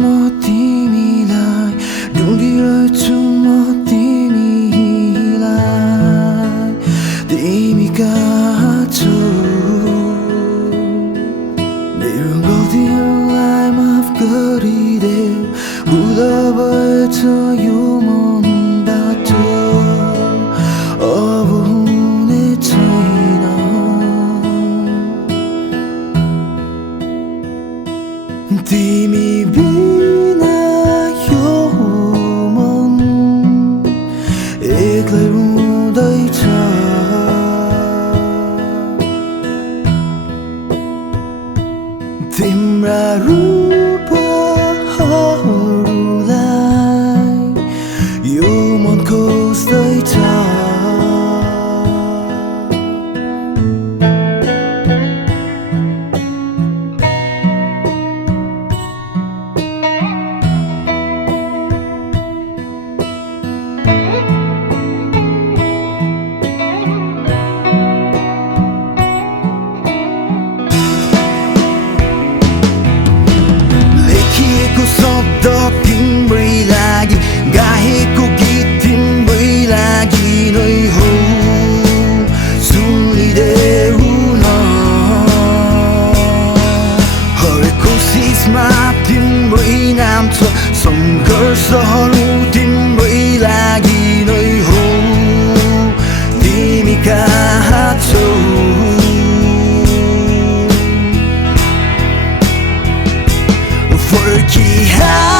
म तिमीलाई ढुँडिरहेछु म तिमीलाई तिमी कहाँ छौ मेरो गल्तीहरूलाई माफ गरिदेऊ भुला भएछ यो मनबाट अब हुने छैन तिमी बिना यो मन एक्लै रुँदैछ तिम्रा रूपहरूलाई यो मन खोज्दैछ शब्द तिम्रै लागि गाएको गीत तिम्रै लागि नै हो सुनिदेऊ न हरेक कोसिसमा तिम्रै नाम छ सङ्घर्षहरू तिम्रै लागि नै हो तिमी कहाँ छौ फर्किहा